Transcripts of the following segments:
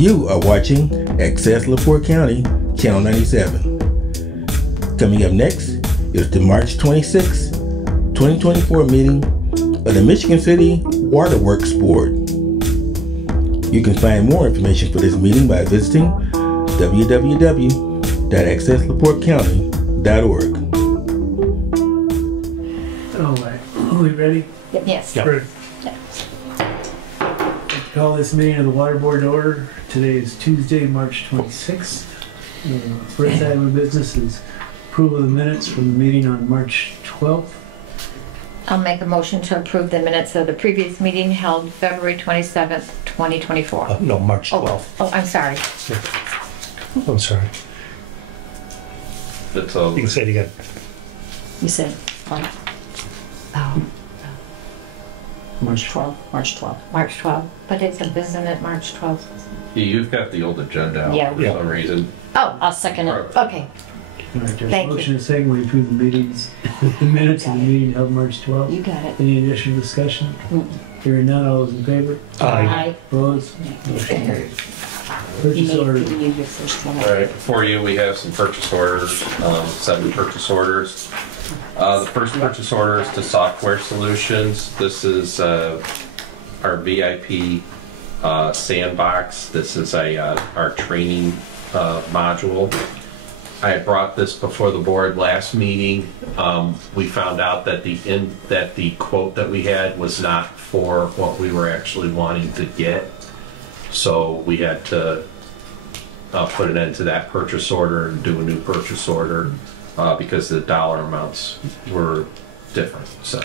You are watching Access LaPorte County, Channel 97. Coming up next is the March 26, 2024 meeting of the Michigan City Waterworks Board. You can find more information for this meeting by visiting www.accesslaportecounty.org. All right, are we ready? Yes. Yep. Call this meeting of the Water Board to order. Today is Tuesday, March 26th. First item of business is approval of the minutes from the meeting on March 12th. I'll make a motion to approve the minutes of the previous meeting held February 27th, 2024. No, March 12th. Oh, I'm sorry. I'm sorry. That's all. You can say it again. You said what? Oh, March 12th. March 12th. March 12th. But isn't it March 12th? Yeah, you've got the old agenda out Yeah. for some reason. Oh, I'll second it. Okay. All right, there's Thank a you. motion and a second. We approve the meetings, the minutes of the meeting held March 12th. You got it. Any additional discussion? Hearing none, all those in favor? Aye. Opposed? Motion carried. Purchase order. All right, before you, we have some purchase orders, 7 purchase orders. The first purchase order is to Software Solutions. This is our VIP sandbox. This is our training module. I had brought this before the board last meeting. We found out that the quote that we had was not for what we were actually wanting to get, so we had to put an end to that purchase order and do a new purchase order because the dollar amounts were different. So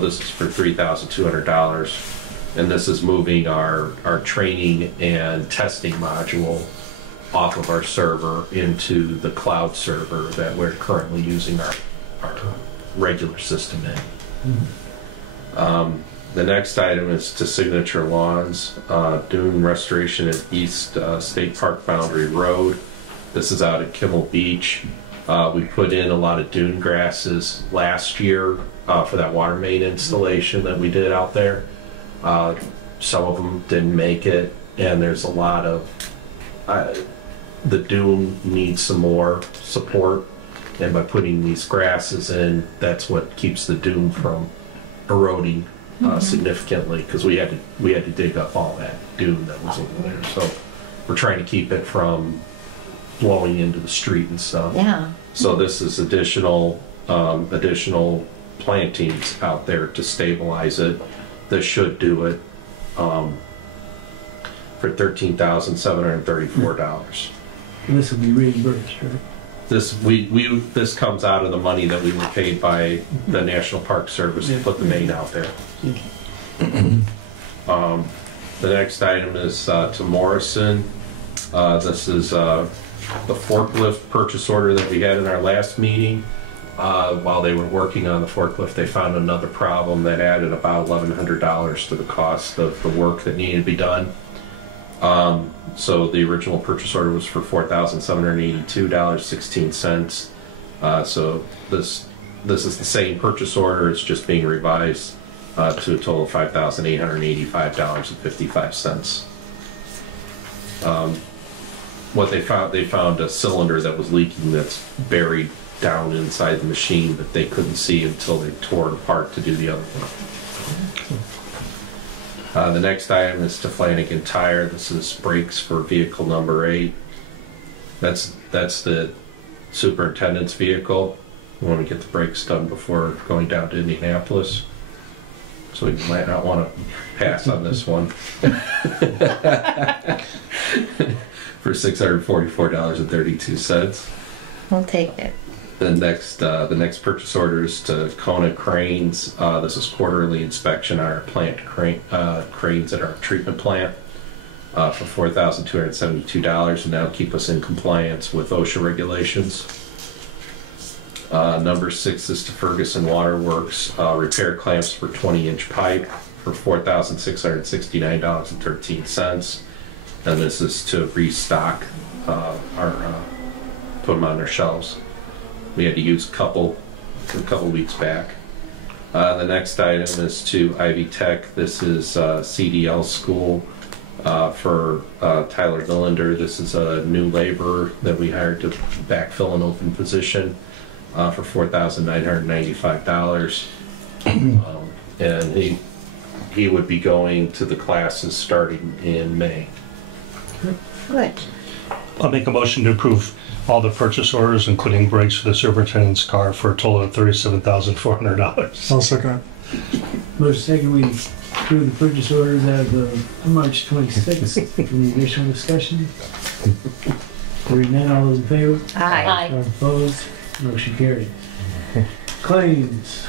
this is for $3,200, and this is moving our training and testing module off of our server into the cloud server that we're currently using our regular system in. The next item is to Signature Lawns, dune restoration at East State Park Boundary Road. This is out at Kimmel Beach. We put in a lot of dune grasses last year for that water main installation that we did out there. Some of them didn't make it, and there's a lot of the dune needs some more support, and by putting these grasses in, that's what keeps the dune from eroding significantly, because we had to dig up all that dune that was over there. So we're trying to keep it from blowing into the street and stuff. Yeah. So this is additional plantings out there to stabilize it. This should do it for $13,734. And this will be reimbursed, right? This comes out of the money that we were paid by the National Park Service to put the main out there. The next item is to Morrison. This is the forklift purchase order that we had in our last meeting. While they were working on the forklift, they found another problem that added about $1,100 to the cost of the work that needed to be done. So the original purchase order was for $4,782.16. So this is the same purchase order. It's just being revised to a total of $5,885.55. What they found a cylinder that was leaking that's buried down inside the machine that they couldn't see until they tore it apart to do the other one. The next item is to Flanagan Tire. This is brakes for vehicle number 8. That's the superintendent's vehicle. We want to get the brakes done before going down to Indianapolis. So you might not want to pass on this one. For $644.32. We'll take it. The next purchase order is to Kona Cranes. This is quarterly inspection on our plant cranes at our treatment plant for $4,272, and that'll keep us in compliance with OSHA regulations. Number 6 is to Ferguson Waterworks. Repair clamps for 20-inch pipe for $4,669.13. And this is to restock put them on their shelves. We had to use a couple weeks back. The next item is to Ivy Tech. This is CDL school. for Tyler Villander. This is a new laborer that we hired to backfill an open position for $4,995. And he would be going to the classes starting in May. Good. I'll make a motion to approve all the purchase orders, including brakes for the superintendent's car, for a total of $37,400. I'll second it. Motion second, we approve the purchase orders as of March 26th. Any additional discussion? Hearing none, all those in favor? Aye. All opposed? Motion carries. Claims.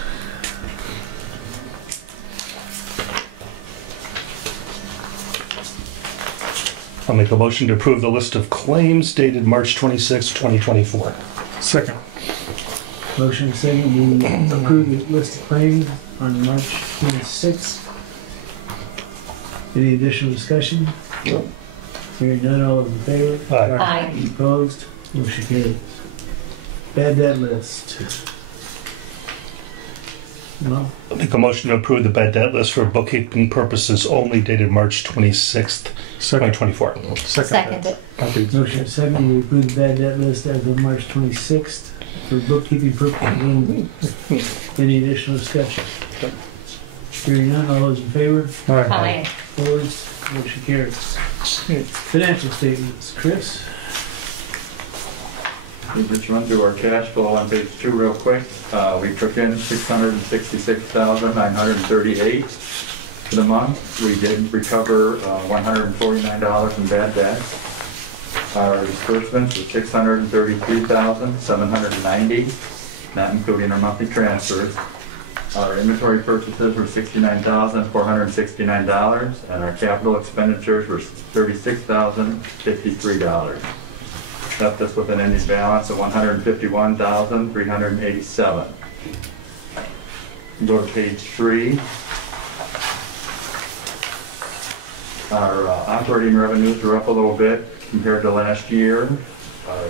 I'll make a motion to approve the list of claims dated March 26, 2024. Second. Motion second, we approve the list of claims on March 26th. Any additional discussion? Hearing none, all those in favor? Aye. Aye. Opposed? Motion carries. Bad debt list. No? I'll make a motion to approve the bad debt list for bookkeeping purposes only dated March 26th, Second. 2024. Second it. Motion second, we approve the bad debt list as of March 26th for bookkeeping purposes only. Any additional discussion? Hearing none, all those in favor? Aye. Opposed? Motion carries. Financial statements. Chris? We just run through our cash flow on page 2 real quick. We took in $666,938 for the month. We did recover $149 in bad debt. Our disbursements were $633,790, not including our monthly transfers. Our inventory purchases were $69,469, and our capital expenditures were $36,053. Left us with an ending balance of $151,387. Go to page 3. Our operating revenues are up a little bit compared to last year. Our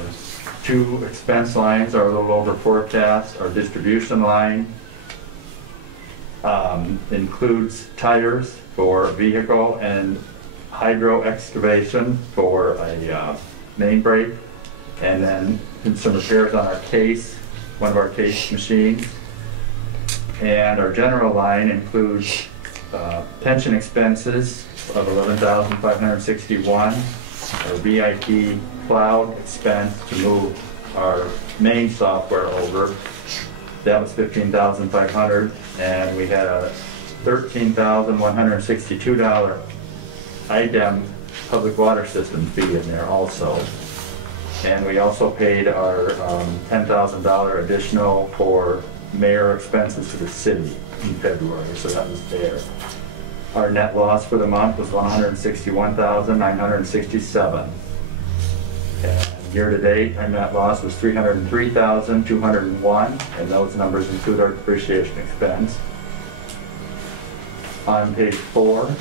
2 expense lines are a little over forecast. Our distribution line includes tires for a vehicle and hydro excavation for a main brake, and then some repairs on our case, one of our case machines. And our general line includes pension expenses of $11,561, our VIP cloud expense to move our main software over. That was $15,500, and we had a $13,162 IDEM public water system fee in there also. And we also paid our $10,000 additional for mayor expenses to the city in February, so that was there. Our net loss for the month was $161,967. And year to date, our net loss was $303,201, and those numbers include our depreciation expense. On page 4,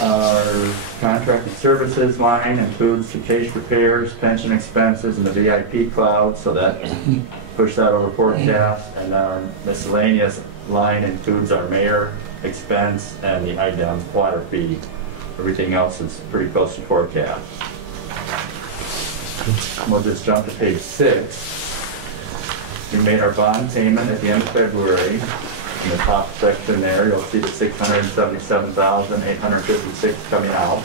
our contracted services line includes the case repairs, pension expenses, and the VIP cloud, so that pushed that over forecast. And our miscellaneous line includes our mayor expense and the IDEM water fee. Everything else is pretty close to forecast. We'll just jump to page 6. We made our bond payment at the end of February. In the top section there, you'll see the $677,856 coming out.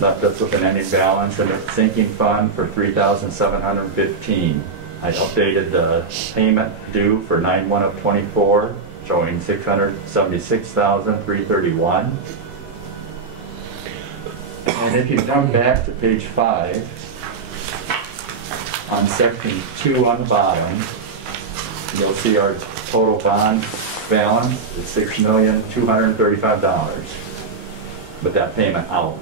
Left us with an ending balance in the sinking fund for $3,715. I updated the payment due for 9/1 of 24, showing $676,331. And if you come back to page 5, on section 2 on the bottom, you'll see our total bond balance is $6,235 with that payment out.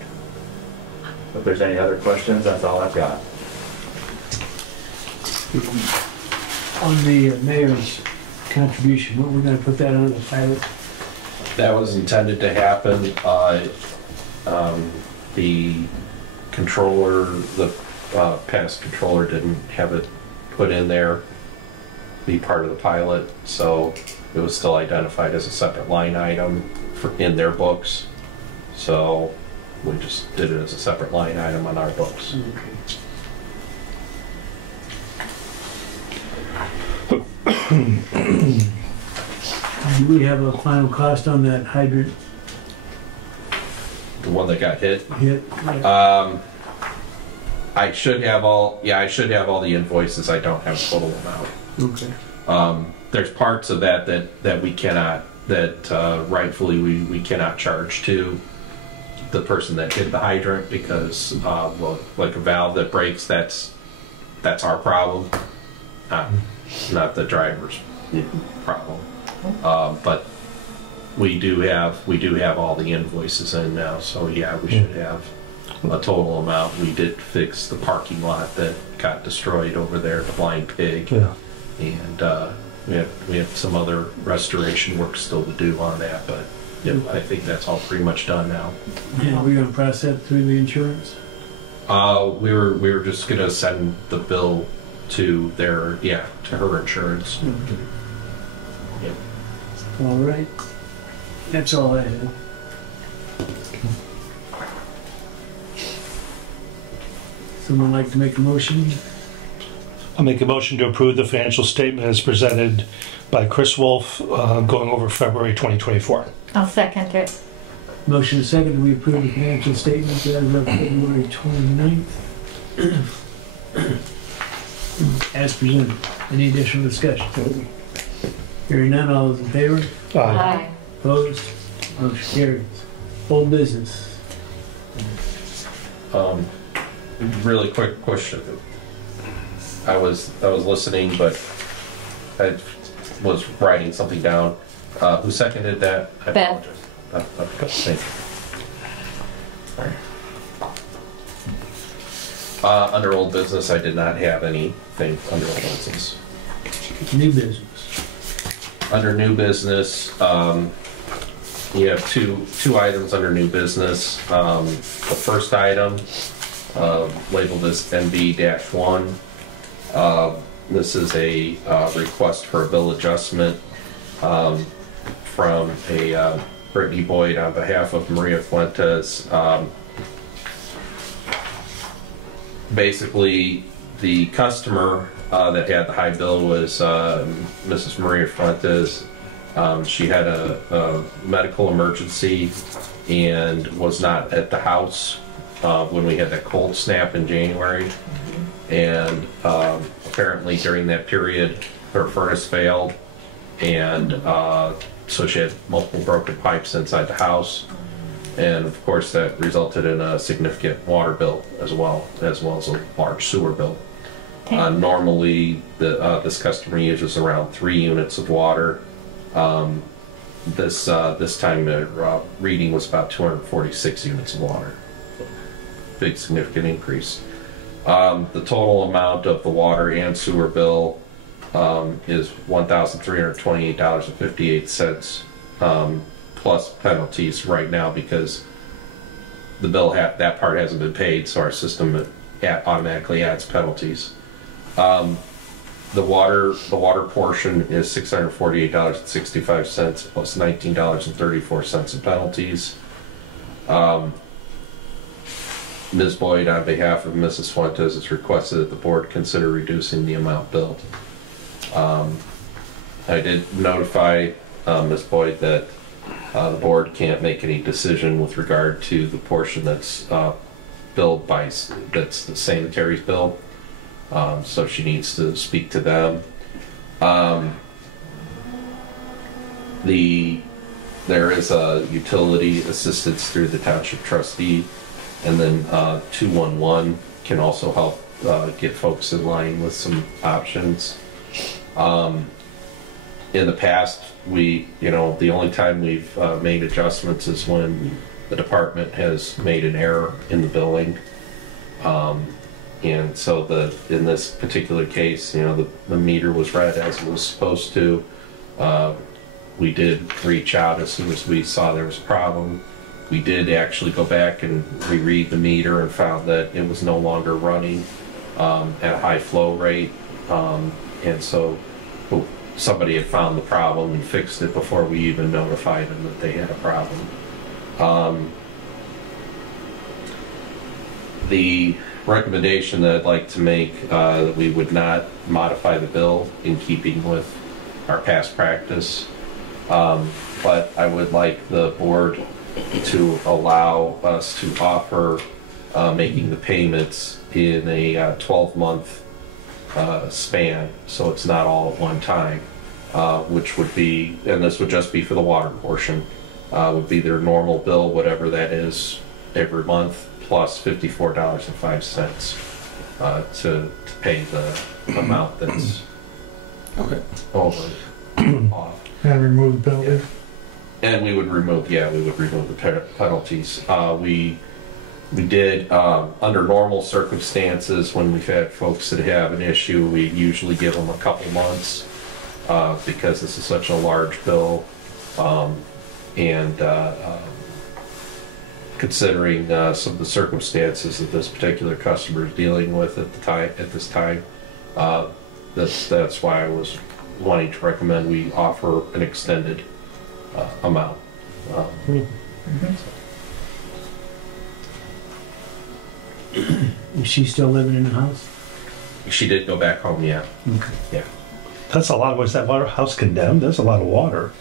If there's any other questions, that's all I've got. On the mayor's contribution, what we're gonna put that on the pilot? That was intended to happen. The controller, the past controller didn't have it put in there, be part of the pilot, so it was still identified as a separate line item in their books. So we just did it as a separate line item on our books. Do we have a final cost on that hydrant The one that got hit. hit? I should have all the invoices. I don't have total amount. Okay. There's parts of that we cannot, rightfully we cannot charge to the person that hit the hydrant because, well, like a valve that breaks, that's our problem, not the driver's problem. But we do have all the invoices in now, so yeah, we should have a total amount. We did fix the parking lot that got destroyed over there, the Blind Pig, and we have some other restoration work still to do on that, but yeah, I think that's all pretty much done now. Yeah, we're gonna process that through the insurance? We were just gonna send the bill to to her insurance. Yep. All right. That's all I have. Someone like to make a motion? I'll make a motion to approve the financial statement as presented by Chris Wolf, going over February 2024. I'll second it. Motion and second, we approve the financial statements as of February 29th. As presented. Any additional discussion? Hearing none, all those in favor? Aye. Opposed? Motion carries. Old business. Really quick question. I was listening, but I was writing something down. Who seconded that? I Beth. apologize. Thank you. All right. Under old business, I did not have anything under old business. New business. Under new business, you have two items under new business. The first item, labeled as NB-1. This is a request for a bill adjustment from a Brittany Boyd on behalf of Maria Fuentes. Basically, the customer that had the high bill was Mrs. Maria Fuentes. She had a medical emergency and was not at the house when we had that cold snap in January. And apparently during that period, her furnace failed, and so she had multiple broken pipes inside the house. And of course that resulted in a significant water bill as well as a large sewer bill. Normally, this customer uses around 3 units of water. This time the reading was about 246 units of water. Big significant increase. The total amount of the water and sewer bill is $1,328.58 plus penalties right now because the bill that part hasn't been paid, so our system automatically adds penalties. The water portion is $648.65 plus $19.34 in penalties. Ms. Boyd, on behalf of Mrs. Fuentes, has requested that the board consider reducing the amount billed. I did notify Ms. Boyd that the board can't make any decision with regard to the portion that's billed that's the sanitary's bill. So she needs to speak to them. There is a utility assistance through the township trustee, and then 211 can also help get folks in line with some options. In the past, the only time we've made adjustments is when the department has made an error in the billing. And so in this particular case, the meter was read as it was supposed to. We did reach out as soon as we saw there was a problem. We did actually go back and reread the meter and found that it was no longer running at a high flow rate. And so somebody had found the problem and fixed it before we even notified them that they had a problem. The recommendation that I'd like to make, that we would not modify the bill in keeping with our past practice, but I would like the board to allow us to offer making the payments in a 12-month span, so it's not all at one time, which would be, and this would just be for the water portion, would be their normal bill, whatever that is, every month, plus $54.05 to pay the amount that's over off. And remove the penalty. And we would remove the penalties. We did, under normal circumstances, when we've had folks that have an issue, we usually give them a couple months because this is such a large bill. Considering some of the circumstances that this particular customer is dealing with at this time, that's why I was wanting to recommend we offer an extended amount. Is she still living in the house? She did go back home, yeah. Okay. Yeah. That's a lot. Was that water house condemned? That's a lot of water.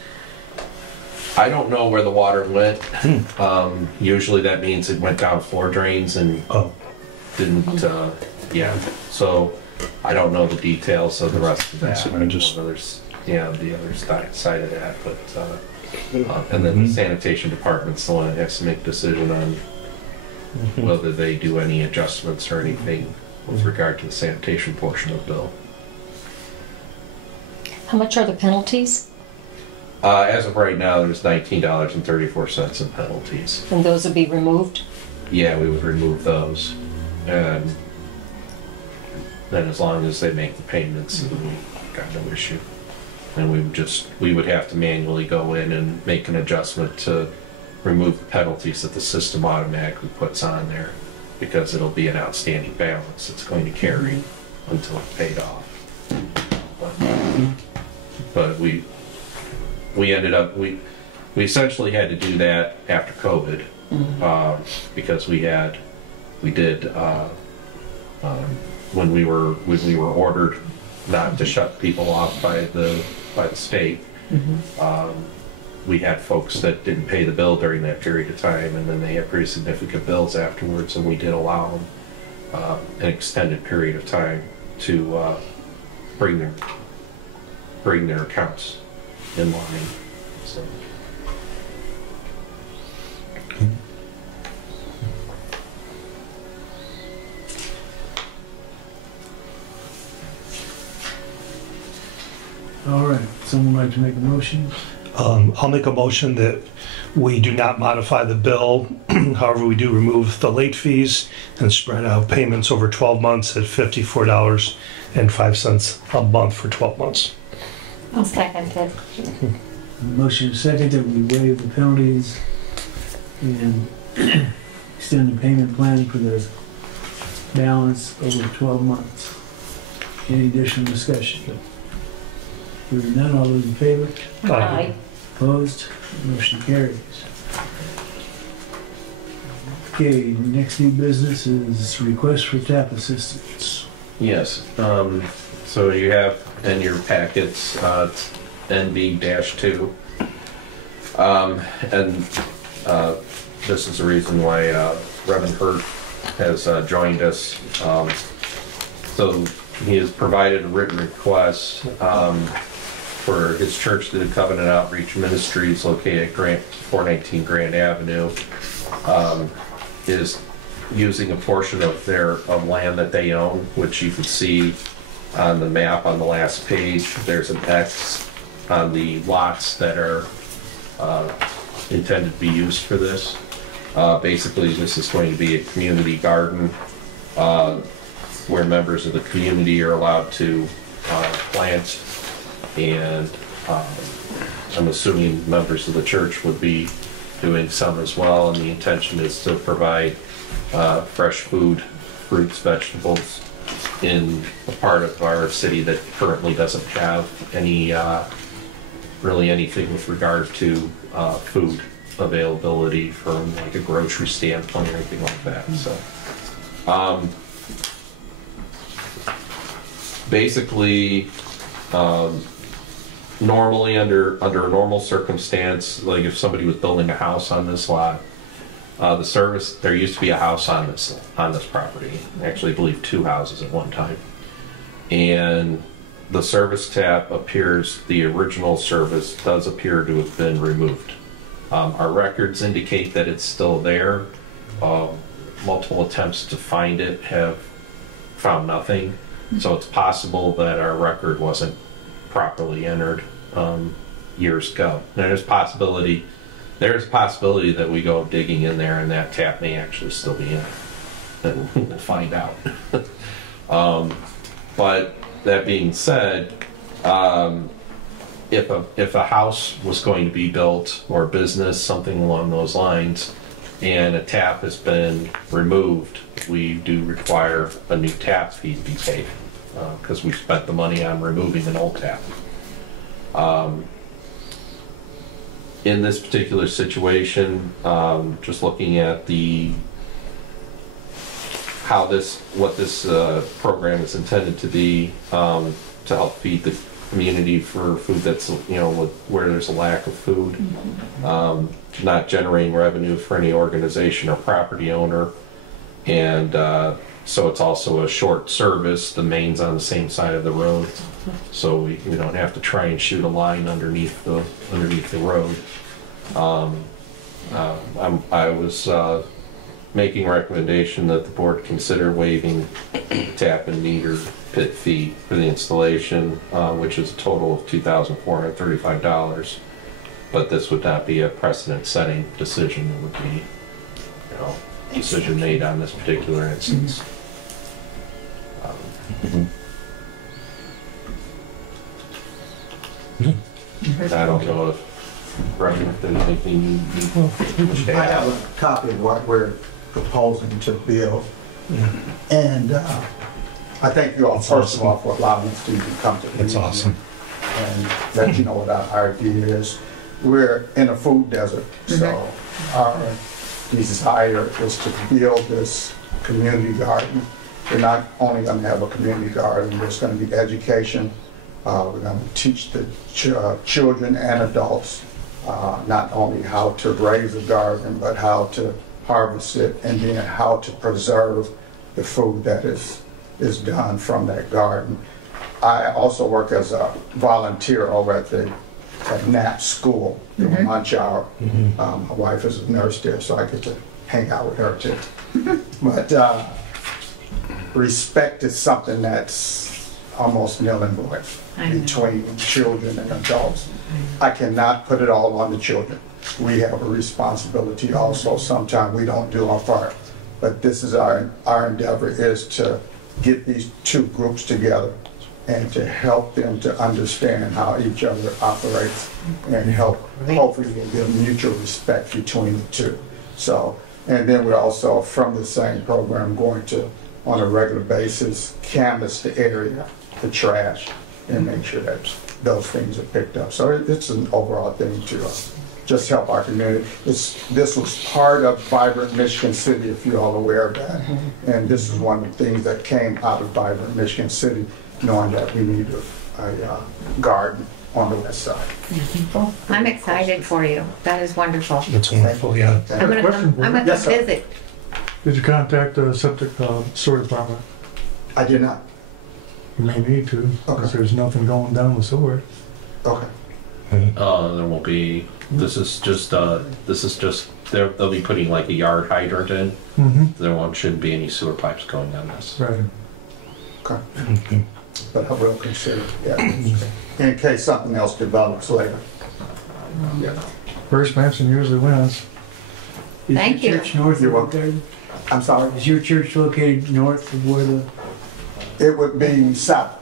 I don't know where the water went. Usually that means it went down floor drains and didn't, yeah. So I don't know the details of the rest of that. So the other side of that, but, and then the sanitation department's the one that has to make a decision on whether they do any adjustments or anything with regard to the sanitation portion of the bill. How much are the penalties? As of right now, there's $19.34 in penalties. And those would be removed? Yeah, we would remove those. And then as long as they make the payments, we got no issue. And we would have to manually go in and make an adjustment to remove the penalties that the system automatically puts on there, because it'll be an outstanding balance it's going to carry until it's paid off. But we ended up, we essentially had to do that after COVID, because we did when we were ordered not to shut people off by the state. We had folks that didn't pay the bill during that period of time, and then they had pretty significant bills afterwards, and we did allow them an extended period of time to bring their accounts in line. So. All right, someone like to make a motion? I'll make a motion that we do not modify the bill. However, we do remove the late fees and spread out payments over 12 months at $54.05 a month for 12 months. I'll second it. Motion is second that we waive the penalties and extend the payment plan for the balance over 12 months. Any additional discussion? Hearing none, all those in favor? Aye. Opposed? Motion carries. Okay, next new business is request for TAP assistance. Yes. So you have in your packets NB-2, and this is the reason why Reverend Hurt has joined us. So he has provided a written request for his church, the Covenant Outreach Ministries, located at 419 Grand Avenue, is using a portion of their land that they own, which you can see on the map on the last page. There's an X on the lots that are intended to be used for this. Basically, this is going to be a community garden where members of the community are allowed to plant, and I'm assuming members of the church would be doing some as well, and the intention is to provide fresh food, fruits, vegetables, in a part of our city that currently doesn't have any, really anything with regard to food availability from like a grocery standpoint or anything like that. So, basically, normally under a normal circumstance, like if somebody was building a house on this lot, there used to be a house on this property. Actually, I believe 2 houses at one time. And the service tap appears, the original service does appear to have been removed. Our records indicate that it's still there. Multiple attempts to find it have found nothing. So it's possible that our record wasn't properly entered years ago. There's a possibility that we go digging in there and that tap may actually still be in it. And we'll find out. But that being said, if a house was going to be built or a business, something along those lines, and a tap has been removed, we do require a new tap fee to be paid because we spent the money on removing an old tap. In this particular situation, just looking at what this program is intended to be, to help feed the community for food that's, where there's a lack of food, not generating revenue for any organization or property owner, and so it's also a short service. The main's on the same side of the road, so we don't have to try and shoot a line underneath the road. I was making recommendation that the board consider waiving tap and meter pit fee for the installation, which is a total of $2,435. But this would not be a precedent-setting decision. It would be, a decision made on this particular instance. I don't know if there's anything you wish to I add. have a copy of what we're proposing to build. And I thank you all first of all for allowing us to come to the That's meeting awesome. and let you know what our idea is. We're in a food desert, so our desire is to build this community garden. We're not only going to have a community garden, there's going to be education. We're going to teach the children and adults not only how to raise a garden, but how to harvest it, and then how to preserve the food that is done from that garden. I also work as a volunteer over at Knapp School, the lunch hour. My wife is a nurse there, so I get to hang out with her too. But respect is something that's almost nil and void between children and adults. I cannot put it all on the children. We have a responsibility also. Sometimes we don't do our part. But this is our endeavor is to get these two groups together and to help them to understand how each other operates and hopefully we'll get a mutual respect between the two. So, and then we're also from the same program going to, on a regular basis, canvass the area, the trash, and make sure that those things are picked up. So it's an overall thing to just help our community. This was part of Vibrant Michigan City, if you're all aware of that. And this is one of the things that came out of Vibrant Michigan City, knowing that we need a garden on the west side. I'm excited for you. That is wonderful. That's wonderful, yeah. I'm gonna Yes, come sir. visit. Did you contact the septic sewer department? I did not. You may need to, because Okay. there's nothing going down the sewer. Okay. There won't be. This is just. They'll be putting like a yard hydrant in. There shouldn't be any sewer pipes going on this. Right. Okay. But I will consider it, in case something else develops later. Yeah. First Manson usually wins. Thank you. Is your church north You're of welcome. there? I'm sorry. Is your church located north of where the... It would be south.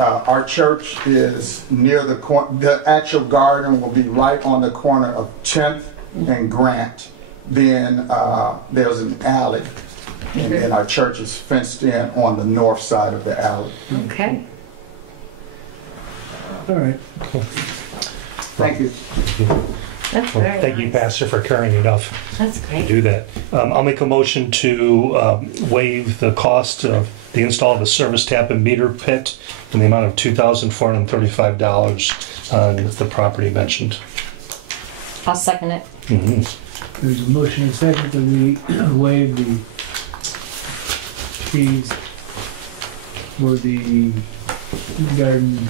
Our church is near the corner. The actual garden will be right on the corner of 10th and Grant. Then there's an alley And then our church is fenced in on the north side of the alley. Okay. All right. Thank you. That's Well, very thank you, nice. Pastor, for caring enough That's to great. do that. I'll make a motion to waive the cost of the install of a service tap and meter pit in the amount of $2,435 on the property mentioned. I'll second it. Mhm. There's a motion and second that we waive the fees for the garden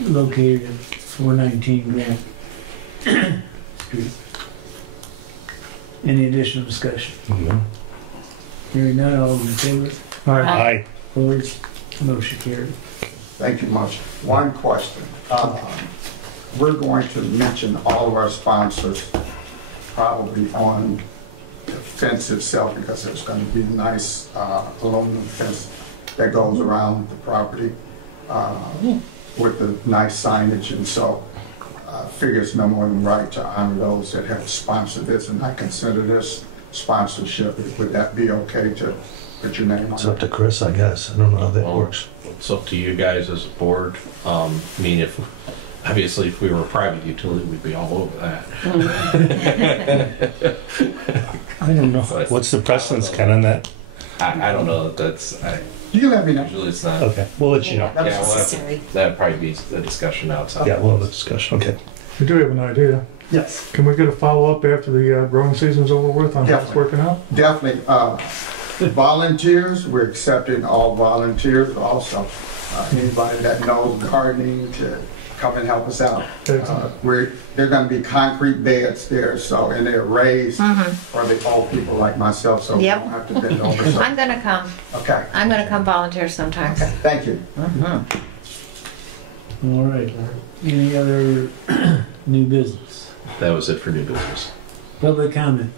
located at 419 Grant Street. Any additional discussion? Mhm. Hearing none, all those in favor? Aye. Opposed? Motion carried. Thank you much. One question. We're going to mention all of our sponsors probably on the fence itself because there's going to be a nice aluminum fence that goes around the property with the nice signage. And so I figure it's no more than right to honor those that have sponsored this, and I consider this sponsorship. Would that be okay to put your name on It's it? up to Chris, I guess. I don't know how that works. It's up to you guys as a board. I mean, obviously, if we were a private utility, we'd be all over that. I don't know. What's the precedence, Ken, on that? I don't know. You can let me know. Usually it's not. Okay, we'll let you know. Yeah, well, Necessary. that'd probably be a discussion outside. Yeah, we'll have a discussion. Okay. I do have an idea. Yes. Can we get a follow-up after the growing season's over with on how it's Definitely. working out? Definitely. Volunteers, we're accepting all volunteers also. Anybody that knows gardening to come and help us out. They're going to be concrete beds there, so, and they're raised for the old people like myself, so we Yep. don't have to bend over. So- I'm gonna come. Okay, I'm gonna come volunteer sometimes. thank you. All right. Any other new business? That was it for new business. Public comment?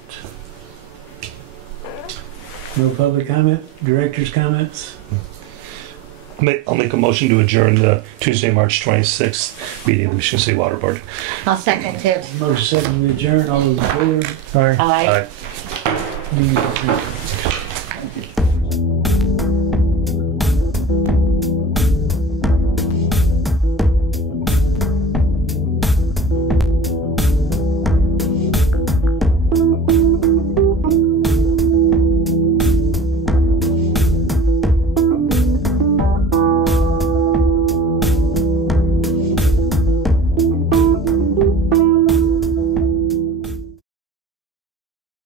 No public comment? Director's comments? I'll make a motion to adjourn the Tuesday, March 26th meeting of the Michigan City Water Board. I'll second it. Motion second to adjourn. All those in favor? Aye. Aye. Meeting is adjourned.